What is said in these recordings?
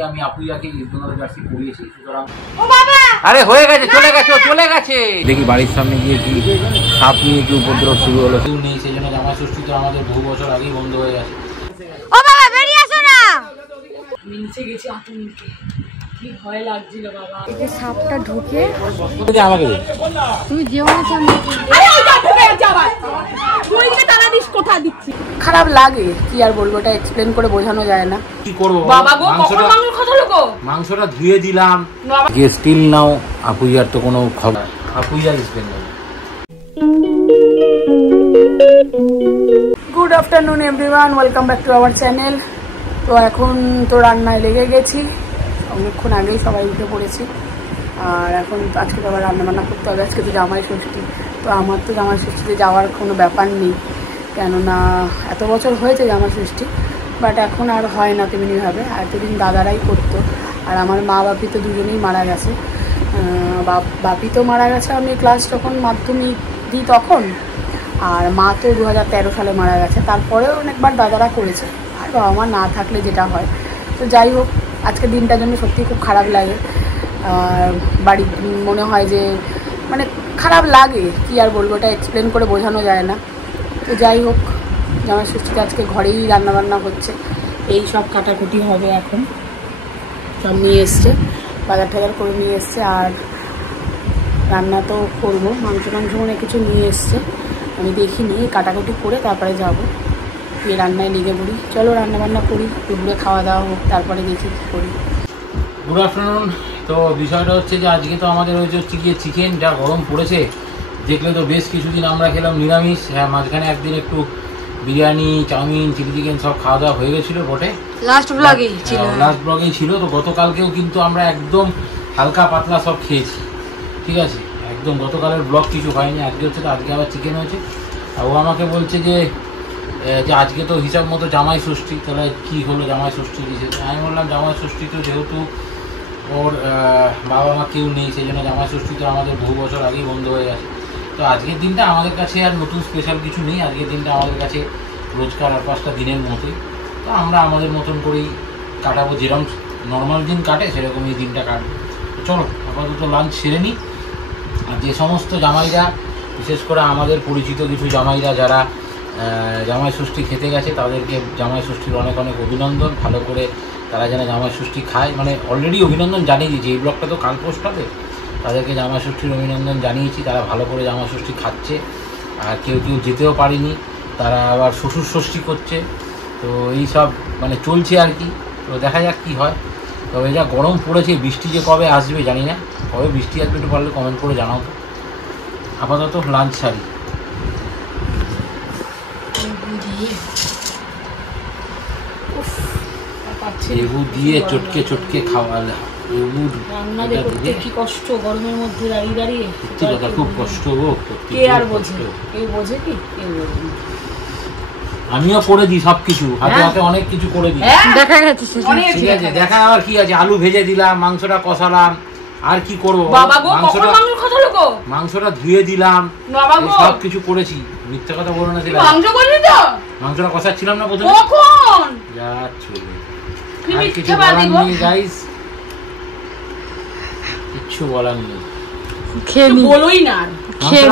আজকে আমি আপুইয়াকে ইস্টবেঙ্গল জার্সি পরিয়েছি, সুতরাং আরে হয়ে গেছে, চলে গেছে। দেখি বাড়ির সামনে গিয়ে কি সাপ নিয়ে কি উপদ্রব শুরু হলো। কেউ নেই, সেই জন্য জামাই ষষ্ঠী তো আমাদের বহু বছর আগেই বন্ধ হয়ে গেছে। ও বাবা বেরিয়ে আসো না, নিচে গেছি আতঙ্কে, কি ভয় লাগছিল বাবা। এই সাপটা ঢুকে আমাকে তুমি যেও না, আরে ওইটা ঢুকে যাচ্ছে আবার, ওইদিকে তালা দিস, কোথা দিচ্ছি। খারাপ লাগে, কি আর বলবো, এটা এক্সপ্লেন করে বোঝানো যায় না। কি করব বাবা গো, কখন মাংস কথা লোকো, মাংসটা ধুয়ে দিলাম, যে স্টিল নাও আপুইয়ার তো কোনো খবর। Apuia East Bengal. Good afternoon everyone, welcome back to our channel. তো এখন তো রান্নায় লেগে গেছি, অনেকক্ষণ আগেই সবাই উঠে পড়েছি। আর এখন আজকে তো আবার রান্নাবান্না করতে হবে, আজকে তো জামাই ষষ্ঠী। তো আমার তো জামাই ষষ্ঠীতে যাওয়ার কোনো ব্যাপার নেই, কেননা এত বছর হয়েছে জামাই ষষ্ঠী, বাট এখন আর হয় না তেমনিভাবে। আর এতদিন দাদারাই করতো। আর আমার মা বাপি তো দুজনেই মারা গেছে। বাপি তো মারা গেছে আমি ক্লাস যখন মাধ্যমিক দিই তখন, আর মা তো 2013 সালে মারা গেছে। তারপরেও অনেকবার দাদারা করেছে, আর বাবা মা না থাকলে যেটা হয়। তো যাই হোক, আজকে দিনটার জন্য সত্যিই খুব খারাপ লাগে। বাড়ি মনে হয় যে মানে খারাপ লাগে, কি আর বলবো, এটা এক্সপ্লেন করে বোঝানো যায় না। তো যাই হোক, জামাই ষষ্ঠীতে আজকে ঘরেই রান্নাবান্না হচ্ছে, এই সব কাটাকুটি হবে। এখন সব নিয়ে এসছে, বাজার টাজার করে নিয়ে এসছে, আর রান্না তো করবো, মাংস মনে কিছু নিয়ে এসছে। আমি দেখিনি, কাটাকুটি করে তারপরে যাবো, গিয়ে রান্নায় লেগে পড়ি। চলো রান্নাবান্না করি, দুপুরে খাওয়া দাওয়া হোক, তারপরে দেখি কী করি। Good afternoon. তো বিষয়টা হচ্ছে যে আজকে তো আমাদের হচ্ছে গিয়ে চিকেন, যা গরম পড়েছে দেখলে তো। বেশ কিছুদিন আমরা খেলাম নিরামিষ, হ্যাঁ মাঝখানে একদিন একটু বিরিয়ানি, চাউমিন, চিলি চিকেন সব খাওয়া দাওয়া হয়ে গেছিলো বটে, লাস্ট ব্লগেই ছিল। তো গতকালকেও কিন্তু আমরা একদম হালকা পাতলা সব খেয়েছি, ঠিক আছে, একদম গতকালের ব্লগ কিছু হয়নি। আজকে হচ্ছে, তো আজকে আবার চিকেন হয়েছে। আর ও আমাকে বলছে যে আজকে তো হিসাব মতো জামাই ষষ্ঠী, তাহলে কী হলো জামাই ষষ্ঠী হিসেবে। আমি বললাম জামাই ষষ্ঠী তো যেহেতু ওর বাবা মা কেউ নেই, সেই জন্য জামাই ষষ্ঠী তো আমাদের বহু বছর আগেই বন্ধ হয়ে গেছে। তো আজকের দিনটা আমাদের কাছে আর নতুন স্পেশাল কিছু নেই, আজকের দিনটা আমাদের কাছে রোজকার আর 5টা দিনের মতোই। তো আমরা আমাদের মতন করেই কাটাবো, যেরকম নর্মাল দিন কাটে সেরকম এই দিনটা কাটবো। চলো আপাতত লাঞ্চ সেরে নিই। আর যে সমস্ত জামাইরা, বিশেষ করে আমাদের পরিচিত কিছু জামাইরা যারা জামাই ষষ্ঠী খেতে গেছে, তাদেরকে জামাই ষষ্ঠীর অনেক অনেক অভিনন্দন। ভালো করে তারা যেন জামাই ষষ্ঠী খায়, মানে অলরেডি অভিনন্দন জানিয়ে দিয়েছি, এই ব্লগটা তো কাল পোস্ট হবে, তাদেরকে জামাই ষষ্ঠীর অভিনন্দন জানিয়েছি। তারা ভালো করে জামাই ষষ্ঠী খাচ্ছে। আর কেউ কেউ যেতেও পারেনি, তারা আবার শ্বশুর ষষ্ঠী করছে। তো এই সব মানে চলছে আর কি। তো দেখা যাক কী হয়। তবে যা গরম পড়েছে, বৃষ্টি যে কবে আসবে জানি না, কবে বৃষ্টি আসবে একটু পারলে কমেন্ট করে জানাও তো। আপাতত লাঞ্চ সারি। লেবু দিয়ে চটকে চটকে খাওয়ালে, কি কষ্ট গরমের মধ্যে দাঁড়িয়ে দাঁড়িয়ে, খুব কষ্ট গো। কে আর বোঝে, কেউ বোঝে কি, কেউ বোঝে। আমিও করে দিই সবকিছু, হাতে হাতে অনেক কিছু করে দিই, দেখা গেছে। ঠিক আছে, দেখা আর কি আছে, আলু ভেজে দিলাম, মাংসটা কষালাম, আর কি করবো, মাংসটা ধুয়ে দিলাম, সবকিছু করেছি। মিথ্যা কথা বলো না, মাংসটা কষাচ্ছিলাম না প্রথমে, কিচ্ছু বলার নেই, বলোই না।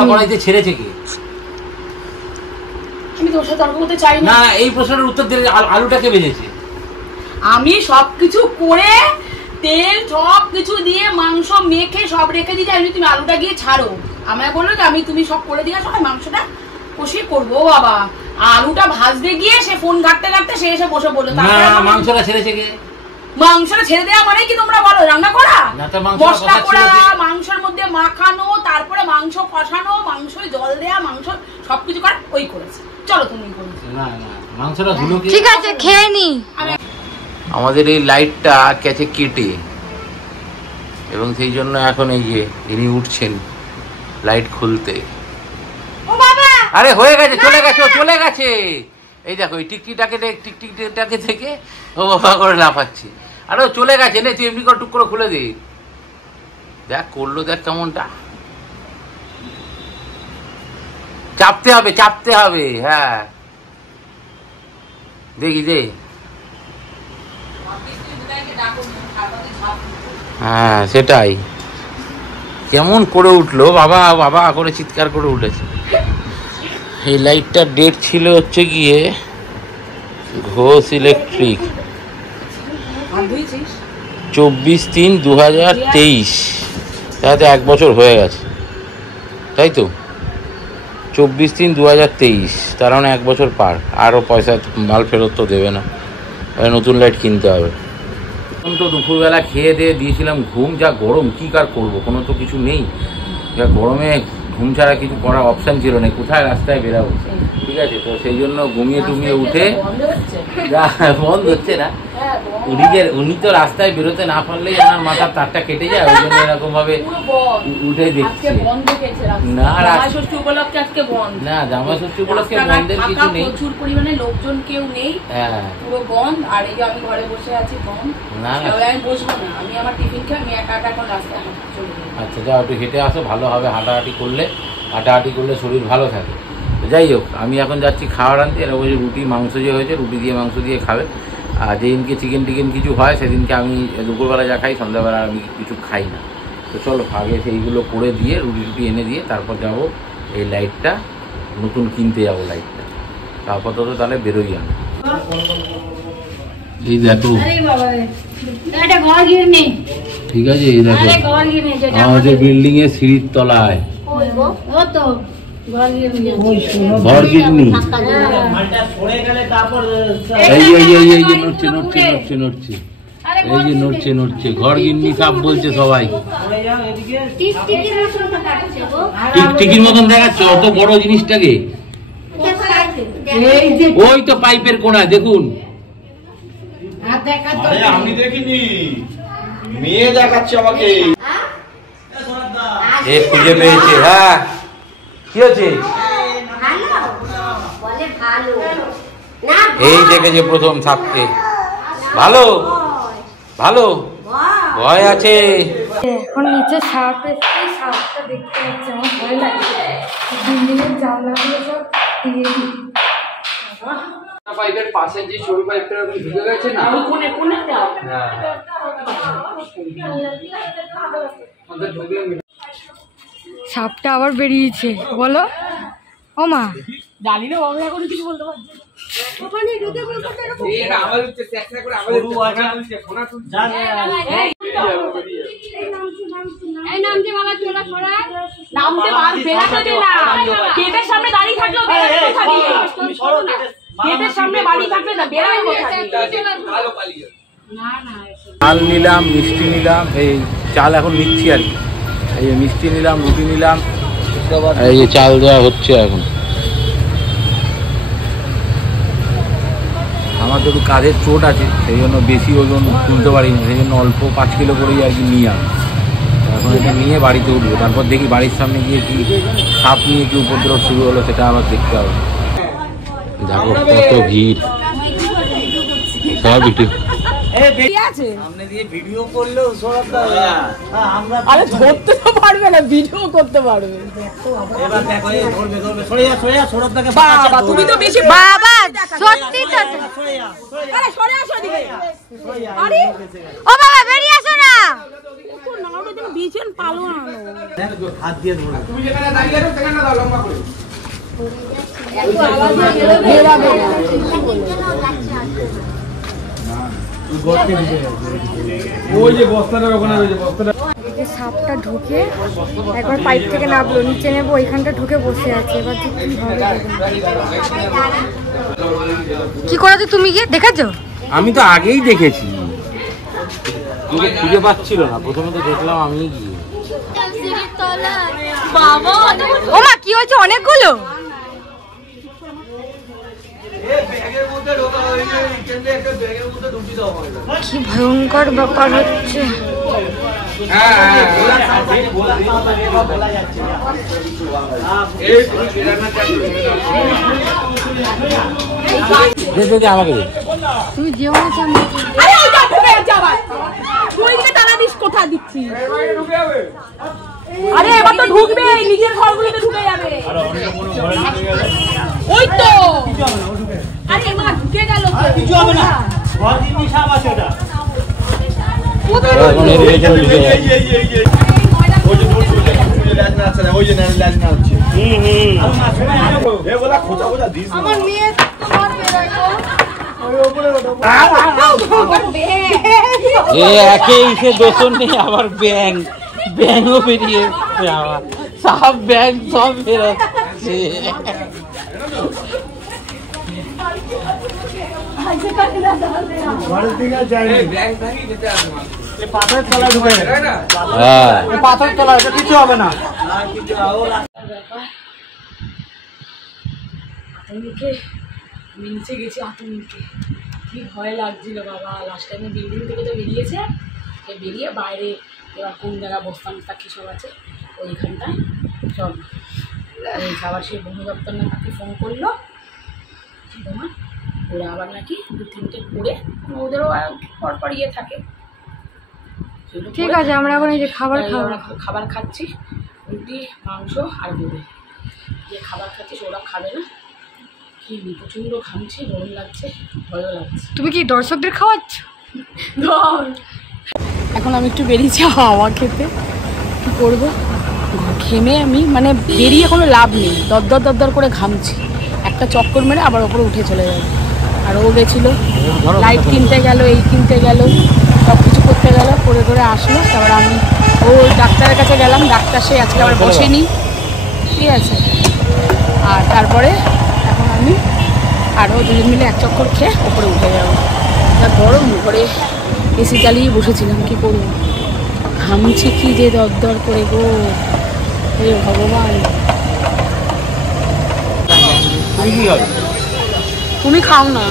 কড়াইতে ছেড়েছে কে? আমি তোর সাথে তর্ক করতে চাই না। এই প্রশ্নের উত্তর দিলে, আলুটা কে ভেজেছে? আমি সবকিছু করে তেল সব কিছু দিয়ে মাংস মেখে সব রেখে দিতে, আমি তুমি আলুটা গিয়ে ছাড়ো। আমায় বললো যে আমি তুমি সব করে দিয়ে সবাই মাংসটা কষিয়ে করবো। বাবা আলুটা ভাজতে গিয়ে সে ফোন ঘাটতে ঘাটতে সে এসে বসে বললো, মাংসটা ছেড়েছে কে? মাংসটা ছেড়ে দেওয়া মানে কি তোমরা বলো রান্না করা? মশলা করা, মাংসের মধ্যে মাখানো, তারপরে মাংস কষানো, মাংস জল দেয়া, মাংস সবকিছু করা, ওই করেছে। চলো তুমি করেছো। না মাংসটা ধুলো কে? ঠিক আছে খেয়ে নি। আমাদের এই লাইটটা গেছে কেটে, এবং সেই জন্য এখন এই যে ইনি উঠছেন লাইট খুলতে। আরে হয়ে গেছে, চলে গেছে। এই দেখো এই টিকটিকটাকে থেকে ও বাবা করে লাফাচ্ছে। আরে চলে গেছে, নে তুই এমনি করে টুক করে খুলে দে। দেখ করলো, দেখ কেমনটা। চাপতে হবে, হ্যাঁ দেখি দে। হ্যাঁ সেটাই, কেমন করে উঠলো বাবা বাবা করে চিৎকার করে উঠেছে। এই লাইটটার ডেট ছিল হচ্ছে গিয়ে ঘোষ ইলেকট্রিক 24/3/2023, তাতে 1 বছর হয়ে গেছে, তাই তো 24/3/2023, তার মানে 1 বছর পার। আরও পয়সা মাল ফেরত তো দেবে না, নতুন লাইট কিনতে হবে। এখন তো দুপুরবেলা খেয়ে দিয়ে দিয়েছিলাম ঘুম, যা গরম কী কার করবো, কোনো তো কিছু নেই, যা গরমে ঘুম ছাড়া কিছু করার অপশান ছিল না, কোথায় রাস্তায় বেরাবো, ঠিক আছে। তো সেই জন্য ঘুমিয়ে টুমিয়ে উঠে, বন্ধ হচ্ছে না, উনি তো রাস্তায় বেরোতে না পারলেই আমার মাথার তারটা কেটে যায়, ওই জন্য এরকম ভাবে উঠে দেখছে। না জামাই ষষ্ঠী উপলক্ষে বন্ধের কিছু নেই, প্রচুর পরিমাণে লোকজন কেউ নেই, পুরো বন্ধ। আর এই যে আমি ঘরে বসে আছি বন্ধ, না আমি বসবো না, আমি আমার টিফিন খেয়ে আমি একা এখন রাস্তায় চলে যাই। আচ্ছা যাও, একটু হেঁটে আসো, ভালো হবে, হাঁটাহাঁটি করলে শরীর ভালো থাকে। যাই হোক, আমি এখন যাচ্ছি খাবার আনতে। এরা বলছে রুটি মাংস যে হয়েছে, রুটি দিয়ে মাংস দিয়ে খাবে। আর যেদিনকে চিকেন টিকেন কিছু হয় সেদিনকে আমি দুপুরবেলা যা খাই, সন্ধ্যাবেলা আমি কিছু খাই না। তো চলো আগে সেইগুলো করে দিয়ে রুটি টুটি এনে দিয়ে তারপর যাব এই লাইটটা নতুন কিনতে যাবো লাইটটা। আপাতত তাহলে বেরোই আমি। এই দেখো ঠিক আছে, এই দেখো আমাদের বিল্ডিং এর সিঁড়ির তলায় ঘর গিরনি, নড়ছে ঘর গিরনি সাপ বলছে সবাই, টিকটিকির মতন দেখাচ্ছে অত বড় জিনিসটাকে। ওই তো পাইপের কোনা দেখুন, আমি দেখিনি, মেয়ে দেখাচ্ছে আমাকে। খুঁজে পেয়েছে। হ্যাঁ কি হচ্ছে, এই দেখেছে প্রথম সাপকে। ভালো ভালো ভয় আছে। এখন নিচে সাপ এসছে, সাপটা দেখতে পাচ্ছি, আমার ভয় লাগছে। বিল্ডিংয়ের জানলাগুলো সব পাইপের পাশে যে সরু পাইপটা ঢুকে গেছে না, সাপটা আবার বেরিয়েছে। বলো ও মা, জানি না বাংলা করে কিছু বলতে পারছি। চাল নিলাম, মিষ্টি নিলাম, এই চাল এখন নিচ্ছি আর কি। এই যে মিষ্টি নিলাম, রুটি নিলাম, এই যে চাল দেওয়া হচ্ছে এখন। আমার তো একটু কাঁধের চোট আছে, সেই জন্য বেশি ওজন তুলতে পারিনি, সেই জন্য অল্প 5 কিলো করেই আর কি নিয়ে আমি এখন এটা নিয়ে বাড়িতে উঠবো। তারপর দেখি বাড়ির সামনে গিয়ে কি সাপ নিয়ে কি উপদ্রব শুরু হলো সেটা আবার দেখতে হবে। দেখো কত ভিড়, সব ভিডিও করলেও আরে ধরতে তো পারবে না, ভিডিও করতে পারবে। বাবা তুমি তো বেশি, বাবা সত্যি তো। আরে সরে আসো এদিকে। আরে ও বাবা বেরিয়ে আসো না, কোন নাওটা যেন ভীষণ পালো আনো, হাত দিয়ে ধরো। তুমি যেখানে দাঁড়িয়ে আছো সেখানে দাও লম্বা করে। একটু আওয়াজ বেরাবে না। ওই যে বস্তাটা ওখানে, ওই যে বস্তাটা সাপটা ঢুকে একবার পাইপ থেকে নামলো, নিচে নেবো, ওইখানটা ঢুকে বসে আছে। এবার কি হবে, কি করাতে তুমি গিয়ে দেখেছো? আমি তো আগেই দেখেছি, খুঁজে পাচ্ছিল না, প্রথমে তো দেখলাম আমি গিয়ে। ও মা কি হয়েছে, অনেকগুলো কি ভয়ঙ্কর ব্যাপার হচ্ছে। আমাকে তুমি যেও না, তারা দিস কোথা দিচ্ছি। আরে এবার তো ঢুকবে, নিজের ঘরগুলোতে ঢুকে যাবে। ওই তো আরে মা ঢুকে গেল, কিছু হবে না, ঘর দিন সাপ আছে ওটা। এখন এর পেছনে ঢুকে যাবে। ওই যে দূর দূর ল্যাজ না আছে, ওই যে ল্যাজ না হচ্ছে। এ বলা খোঁচা খোঁচা দিস না। আমার মেয়ে তোমার বেরোয় গো। এ একে ইসে দোষণ নেই, আবার ব্যাংও বেরিয়ে আবার সব ব্যাং সব বেরোচ্ছে। পাথরের তলায় ঢুকে যায়। হ্যাঁ পাথরের তলায় এটা কিছু হবে না। আতঙ্কে আমি নিচে গেছি, আতঙ্কে কি ভয় লাগছিল বাবা। লাস্ট টাইমে বিল্ডিং থেকে তো বেরিয়েছে, সে বেরিয়ে বাইরে এবার কোন জায়গায় বস্তান কী সব আছে ওইখানটায় সব আবার সে বন দপ্তর না তাকে ফোন করলো তোমার ওরা আবার নাকি 2-3টে করে ওদেরও পরপর ইয়ে থাকে। ঠিক আছে, আমরা এখন এই যে খাবার খাচ্ছি, রুটি মাংস আর দুধে যে খাবার খাচ্ছিস ওরা খাবে না। কি প্রচণ্ড ঘামছি, গরম লাগছে, ভয়ও লাগছে। তুমি কি দর্শকদের খাওয়াচ্ছ? এখন আমি একটু বেরিয়েছি হাওয়া খেতে, কী করবো ঘেমে আমি মানে বেরিয়ে কোনো লাভ নেই, দরদর করে ঘামছি। একটা চক্কর মেরে আবার ওপরে উঠে চলে যাবে। আর ও গেছিলো লাইট কিনতে গেল, এই কিনতে গেল, সব কিছু করতে গেল, করে আসলো। তারপর আমি ডাক্তারের কাছে গেলাম, ডাক্তার সে আজকে আবার বসেনি, ঠিক আছে। আর তারপরে এখন আমি আরও দুজন মিলে এক চক্কর খেয়ে ওপরে উঠে যাবো। যা গরম, ঘরে এসি চালিয়ে বসেছিলাম, কী করবো ঘামছি কি যে দরদর করে গো, হে ভগবান। তুমি খাও না।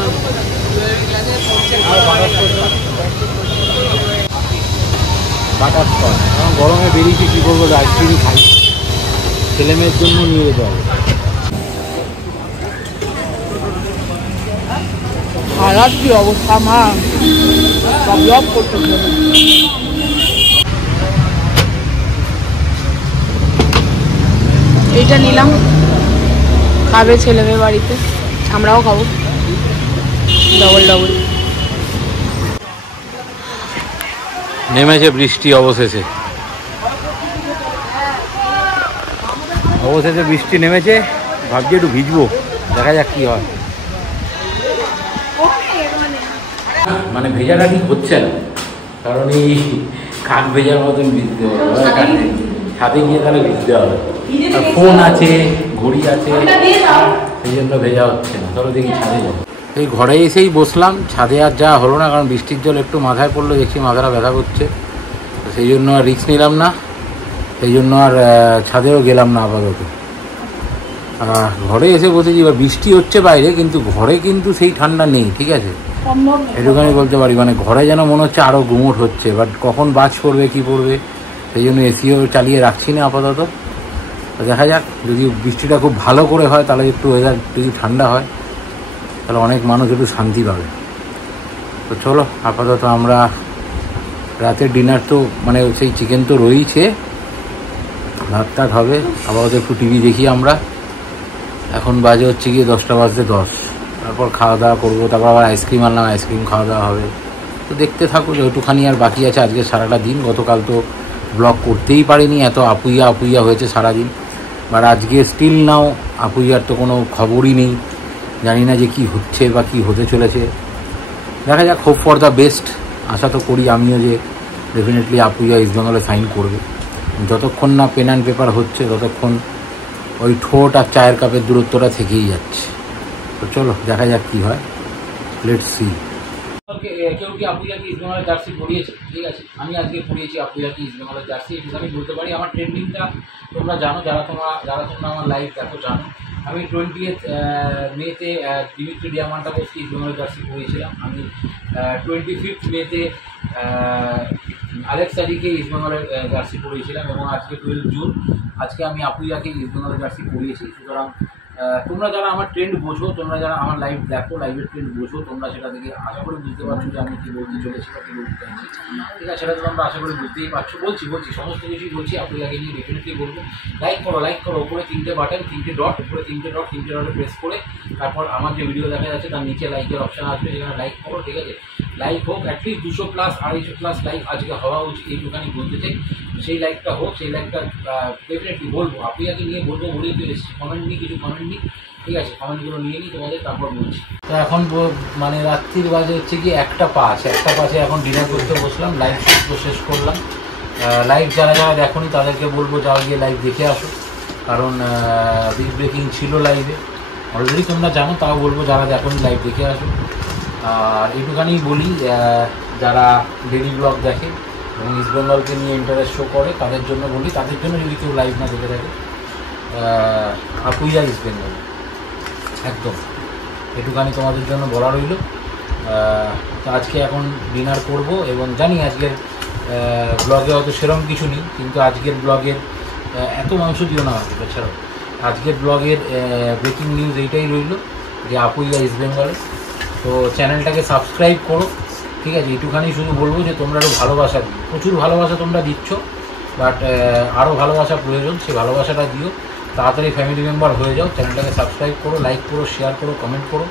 বাটারস্কচ এখন গরমে বেরিয়েছি, কী করবো আইসক্রিম খাই, ছেলে মেয়ের জন্য নিয়ে যেতে হবে। খারাপ কি অবস্থা মা, সব জব করতে এইটা নিলাম, খাবে ছেলে মেয়ে বাড়িতে, আমরাও খাবো ডবল। নেমেছে বৃষ্টি অবশেষে বৃষ্টি নেমেছে, ভাবছি একটু ভিজবো, দেখা যাক কি হয়। মানে ভেজাটা ঠিক হচ্ছে না, কারণ এই কাক ভেজার মতন ভিজতে হবে, ছাদে গিয়ে তাহলে ভিজতে হবে। ফোন আছে, ঘড়ি আছে, সেই জন্য ভেজা হচ্ছে না। চলো দেখি ছাদে যাবো। এই ঘরে এসেই বসলাম, ছাদে আর যা হলো না, কারণ বৃষ্টির জল একটু মাথায় পড়লো, দেখছি মাথাটা ব্যথা করছে, তো সেই জন্য আর রিস্ক নিলাম না, সেই জন্য আর ছাদেও গেলাম না আপাতত। ঘরে এসে বসেছি, এবার বৃষ্টি হচ্ছে বাইরে, কিন্তু ঘরে কিন্তু সেই ঠান্ডা নেই, ঠিক আছে, এটুখানি বলতে পারি। মানে ঘরে যেন মনে হচ্ছে আরও গুমোট হচ্ছে, বাট কখন বাজ পড়বে কী পড়বে, সেই জন্য এসিও চালিয়ে রাখছি না আপাতত। দেখা যাক, যদি বৃষ্টিটা খুব ভালো করে হয়, তাহলে একটু ওয়েদার যদি ঠান্ডা হয়, তাহলে অনেক মানুষ একটু শান্তি পাবে। তো চলো, আপাতত আমরা রাতের ডিনার তো মানে সেই চিকেন তো রয়েছে, ভাত টাত হবে, আপাতত একটু টিভি দেখি আমরা। এখন বাজে হচ্ছে গিয়ে 10টা বাজতে 10, তারপর খাওয়া দাওয়া করবো, তারপর আবার আইসক্রিম আনলাম, আইসক্রিম খাওয়া দাওয়া হবে। তো দেখতে থাকো, যেটুখানি আর বাকি আছে আজকে সারাটা দিন। গতকাল তো ব্লগ করতেই পারিনি, এত আপুইয়া হয়েছে সারাদিন। বাট আজকে স্টিল নাও আপুইয়ার তো কোনো খবরই নেই, জানি না যে কি হচ্ছে বা কি হতে চলেছে। দেখা যাক, হোপ ফর দ্য বেস্ট। আশা তো করি আমিও যে ডেফিনেটলি আপুইয়া ইস্ট বেঙ্গলে সাইন করবে। যতক্ষণ না পেন অ্যান্ড পেপার হচ্ছে, ততক্ষণ ওই ঠোঁট আর চায়ের কাপের দূরত্বটা থেকেই যাচ্ছে। তো চলো দেখা যাক কী হয়, লেটস সি। কেউ কি আপুইয়াকে ইস্ট বেঙ্গলের জার্সি পরিয়েছে, ঠিক আছে, আমি আজকে পরিয়েছি আপুইয়াকে ইস্ট বেঙ্গলের জার্সি। আমি বলতে পারি আমার ট্রেন্ডিংটা তোমরা জানো, যারা তোমরা আমার লাইভ দেখো জানো। আমি 20th মেতে দিমিত্রি ডিয়ামান্টাকোভস্কি ইস্ট বেঙ্গলের জার্সি পরিয়েছিলাম। আমি 25th মেতে আলেক্স সাদিকে ইস্ট বেঙ্গলের জার্সি পরিয়েছিলাম, এবং আজকে 12 জুন আজকে আমি আপুইয়াকে ইস্ট বেঙ্গলের জার্সি পরিয়েছি। সুতরাং তোমরা যারা আমার ট্রেন্ড বোঝো, তোমরা যারা আমার লাইভ দেখো, লাইভের ট্রেন্ড বোঝো, তোমরা সেটা থেকে আশা করি বুঝতে পারছো যে আমি কী বলতে চলেছি বা কী বলতে চাইছি, ঠিক আছে, সেটা তো তোমরা আশা করি বুঝতেই পারছো। বলছি সমস্ত কিছুই বলছি, আপুইয়াকে নিয়ে ডেফিনেটলি বলবো। লাইক করো, উপরে 3টে বাটন, 3টে ডট, উপরে 3টে ডটে প্রেস করে তারপর আমার যে ভিডিও দেখা যাচ্ছে তার নিচে লাইকের অপশান আসবে, যেখানে লাইক করো, ঠিক আছে। লাইক হোক, অ্যাটলিস্ট 200+, 250+ লাইক আজকে হওয়া উচিত, এইটুখানি বলতে চাই। সেই লাইকটা হোক, সেই লাইকটা ডেফিনেটলি বলবো, আপুয়াকে নিয়ে বলবো বলেই তো এসেছি। কমেন্ট নিই, কিছু কমেন্ট নিই, ঠিক আছে, কমেন্টগুলো নিয়ে নিই তোমাদের, তারপর বলছি। তো এখন মানে রাত্রির বাজে হচ্ছে কি 1:05 এখন ডিনার করতে বসলাম, লাইভ তো শেষ করলাম। লাইভ যারা যারা দেখোনি তাদেরকে বলবো যাও গিয়ে লাইভ দেখে আসো, কারণ বিগ ব্রেকিং ছিল লাইভে, অলরেডি তোমরা জানো, তাও বলবো যারা দেখোনি লাইভ দেখে আসো। আর এইটুখানি বলি, যারা ডেইলি ব্লগ দেখে এবং ইস্ট বেঙ্গলকে নিয়ে ইন্টারেস্ট শো করে তাদের জন্য বলি, তাদের জন্য যদি কেউ লাইভ না দেখে থাকে, আপুইয়া ইস্ট বেঙ্গল একদম, এটুখানি তোমাদের জন্য বলা রইল। তো আজকে এখন ডিনার করব এবং জানি আজকের ব্লগে হয়তো সেরকম কিছু নেই, কিন্তু আজকের ব্লগের এত মাংস দিও না হবে, এছাড়াও আজকের ব্লগের ব্রেকিং নিউজ এইটাই রইল যে আপুইয়া ইস্ট বেঙ্গলে। তো চ্যানেলটাকে সাবস্ক্রাইব করো, ঠিক আছে, এইটুখানি শুধু বলবো যে তোমরা একটু ভালোবাসা দিও, প্রচুর ভালোবাসা তোমরা দিচ্ছ, বাট আরও ভালোবাসা প্রয়োজন, সেই ভালোবাসাটা দিও, তাড়াতাড়ি ফ্যামিলি মেম্বার হয়ে যাও। চ্যানেলটাকে সাবস্ক্রাইব করো, লাইক করো, শেয়ার করো, কমেন্ট করো,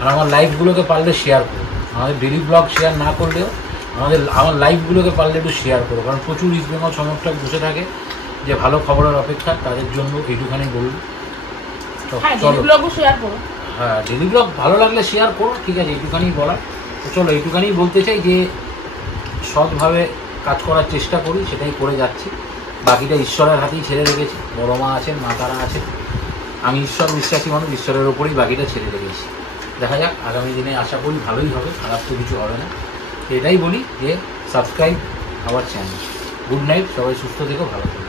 আর আমার লাইভগুলোকে পারলে শেয়ার করো। আমাদের ডেলি ব্লগ শেয়ার না করলেও আমার লাইভগুলোকে পারলে একটু শেয়ার করো, কারণ প্রচুর ইস্ট বেঙ্গল সমর্থক বসে থাকে যে ভালো খবরের অপেক্ষা, তাদের জন্য এইটুখানি বলবো। তো চলো, হ্যাঁ ডেলি ব্লগ ভালো লাগলে শেয়ার করো, ঠিক আছে, এইটুখানি বলার। তো চলো, এইটুখানি বলতে চাই যে সৎভাবে কাজ করার চেষ্টা করি, সেটাই করে যাচ্ছি, বাকিটা ঈশ্বরের হাতেই ছেড়ে রেখেছি। বড় মা আছেন, মা তারা আছেন, আমি ঈশ্বর বিশ্বাসী মানুষ, ঈশ্বরের ওপরেই বাকিটা ছেড়ে রেখেছি। দেখা যাক, আগামী দিনে আশা করি ভালোই হবে, খারাপ তো কিছু হবে না। এটাই বলি যে subscribe our channel. Good night, সবাই সুস্থ থেকো, ভালো থেকো।